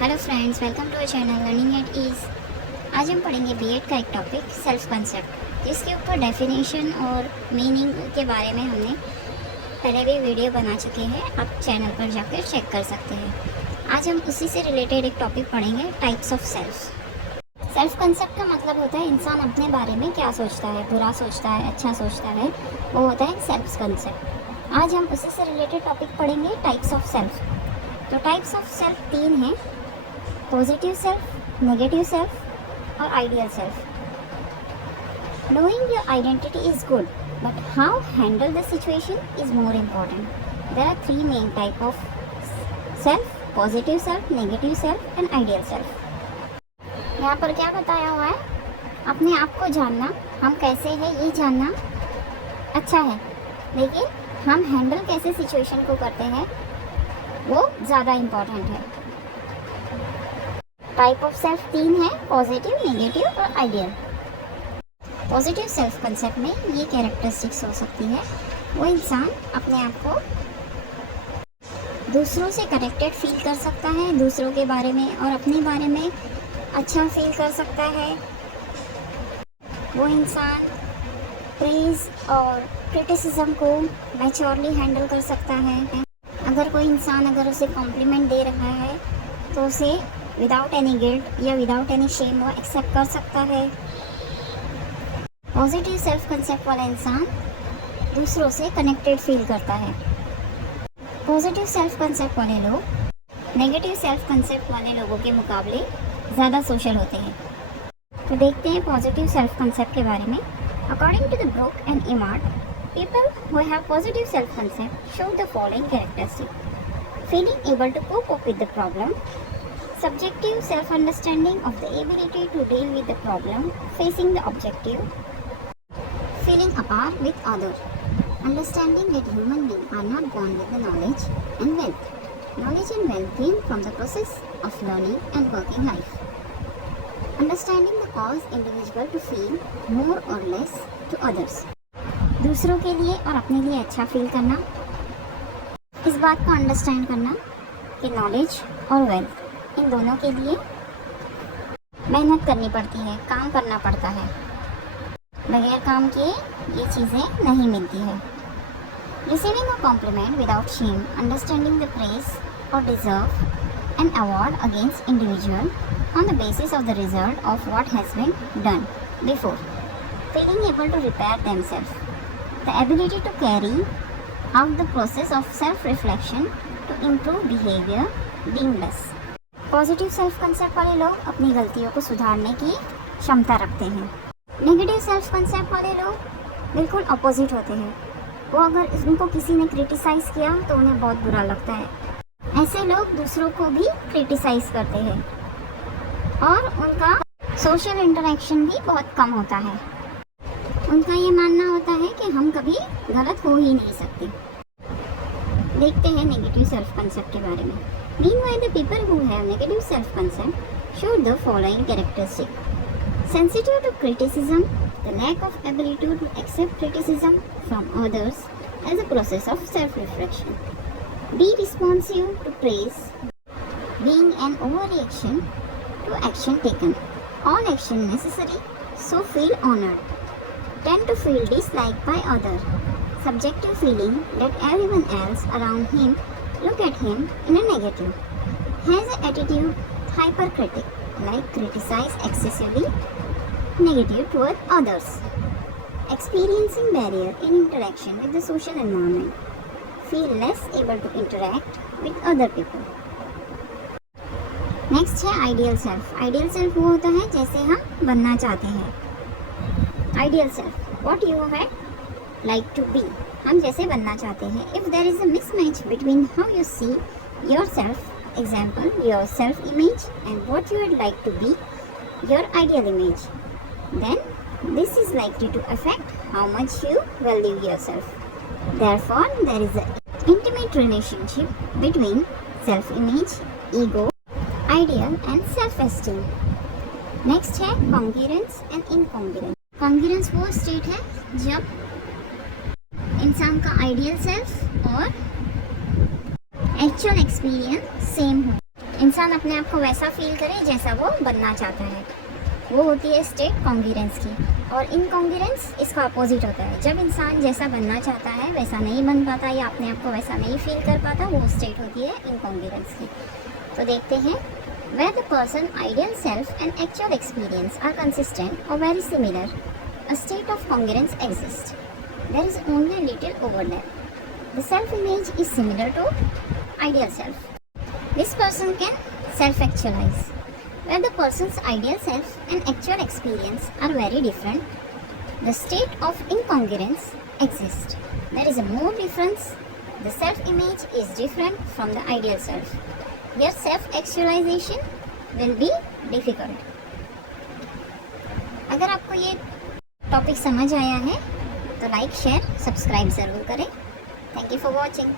Hello friends, welcome to our channel learning at ease. आज हम पढ़ेंगे बीएड का एक टॉपिक सेल्फ कंसेप्ट, जिसके ऊपर डेफिनेशन और मीनिंग के बारे में हमने पहले भी वीडियो बना चुके हैं। आप चैनल पर जाकर चेक कर सकते हैं। आज हम उसी से रिलेटेड एक टॉपिक पढ़ेंगे, types of self. Self concept का मतलब होता है इंसान अपने बारे में क्या सोचता है, बुरा सोचता है, अच्छा सोचता है, वो होता है सेल्फ कंसेप्ट। आज हम उसी से रिलेटेड टॉपिक पढ़ेंगे, टाइप्स ऑफ सेल्फ। तो टाइप्स ऑफ सेल्फ 3 हैं: पॉजिटिव सेल्फ, नेगेटिव सेल्फ और ideal self. Knowing your identity is good, but how handle the situation is more important. There are 3 main type of self: positive self, negative self and ideal self. यहाँ पर क्या बताया हुआ है? अपने आप को जानना, हम कैसे हैं ये जानना अच्छा है, लेकिन हम हैंडल कैसे सिचुएशन को करते हैं वो ज़्यादा इम्पोर्टेंट है। टाइप ऑफ सेल्फ 3 है: पॉजिटिव, नेगेटिव और आइडियल। पॉजिटिव सेल्फ कंसेप्ट में ये कैरेक्टरिस्टिक्स हो सकती है: वो इंसान अपने आप को दूसरों से कनेक्टेड फील कर सकता है, दूसरों के बारे में और अपने बारे में अच्छा फील कर सकता है। वो इंसान प्रेज और क्रिटिसिज्म को मैच्योरली हैंडल कर सकता है। अगर कोई इंसान अगर उसे कॉम्प्लीमेंट दे रहा है तो उसे विदाउट एनी गिल्ट या विदाउट एनी शेम वो एक्सेप्ट कर सकता है। पॉजिटिव सेल्फ कंसेप्ट वाला इंसान दूसरों से कनेक्टेड फील करता है। पॉजिटिव सेल्फ कंसेप्ट वाले लोग नेगेटिव सेल्फ कंसेप्ट वाले लोगों के मुकाबले ज़्यादा सोशल होते हैं। तो देखते हैं पॉजिटिव सेल्फ कंसेप्ट के बारे में। According to the Brook and Emart, people who have positive self-concept show the following characteristics: feeling able to cope up with the problem, subjective self-understanding of the ability to deal with the problem facing the objective, feeling apart with others, understanding that human beings are not born with the knowledge and wealth. Knowledge and wealth came from the process of learning and working life. Understanding the cause individual to feel more or less to others. दूसरों के लिए और अपने लिए अच्छा feel करना, इस बात को अंडरस्टैंड करना कि नॉलेज और वेल्थ इन दोनों के लिए मेहनत करनी पड़ती है, काम करना पड़ता है। बगैर काम किए ये चीज़ें नहीं मिलती है। Receiving a compliment without shame, understanding the praise or deserve an award against individual on the basis of the result of what has been done before, feeling able to repair themself, the ability to carry out the process of self-reflection to improve behavior, being less. Positive self concept वाले लोग अपनी गलतियों को सुधारने की क्षमता रखते हैं। नेगेटिव सेल्फ कंसेप्ट वाले लोग बिल्कुल अपोजिट होते हैं। वो अगर उनको किसी ने क्रिटिसाइज़ किया तो उन्हें बहुत बुरा लगता है। ऐसे लोग दूसरों को भी क्रिटिसाइज़ करते हैं और उनका सोशल इंटरेक्शन भी बहुत कम होता है। उनका ये मानना होता है कि हम कभी गलत हो ही नहीं सकते। देखते हैं नेगेटिव सेल्फ कंसेप्ट के बारे में। Meanwhile, the people who have negative self concept show the following characteristics: sensitive to criticism, the lack of ability to accept criticism from others as a process of self reflection, be responsive to praise, being an overreaction to action taken, all action necessary, so feel honored, tend to feel disliked by others, subjective feeling that everyone else around him look at him in a negative, has an attitude hypercritic, like criticize excessively, negative toward others, experiencing barrier in interaction with the social environment, feel less able to interact with other people. Next है ideal self. Ideal self वो होता है जैसे हम बनना चाहते हैं। Ideal self what you had like to be, हम जैसे बनना चाहते हैं। If there is a mismatch between how you see yourself, example your self image, and what you had like to be your ideal image, then this is likely to affect how much you value yourself. Therefore there is a intimate relationship between self image, ego, ideal and self esteem. Next है congruence and इनकॉन्ग्रुएंस। Congruence वो state है जब इंसान का ideal self और actual experience same हो। इंसान अपने आप को वैसा फील करे जैसा वो बनना चाहता है, वो होती है स्टेट कॉन्ग्रुएंस की। और इनकॉन्ग्रुएंस इसका अपोजिट होता है, जब इंसान जैसा बनना चाहता है वैसा नहीं बन पाता या अपने आप को वैसा नहीं फील कर पाता, वो स्टेट होती है इनकॉन्ग्रुएंस की। तो देखते हैं, where the person ideal self and actual experience are consistent or very similar, a state of congruence exists. There is only a little overlap. The self-image is similar to ideal self. This person can self-actualize. Where the person's ideal self and actual experience are very different, the state of incongruence exists. There is a more difference. The self-image is different from the ideal self. Their self-actualization will be difficult. अगर आपको ये topic समझ आया है तो like, share, subscribe ज़रूर करें। Thank you for watching.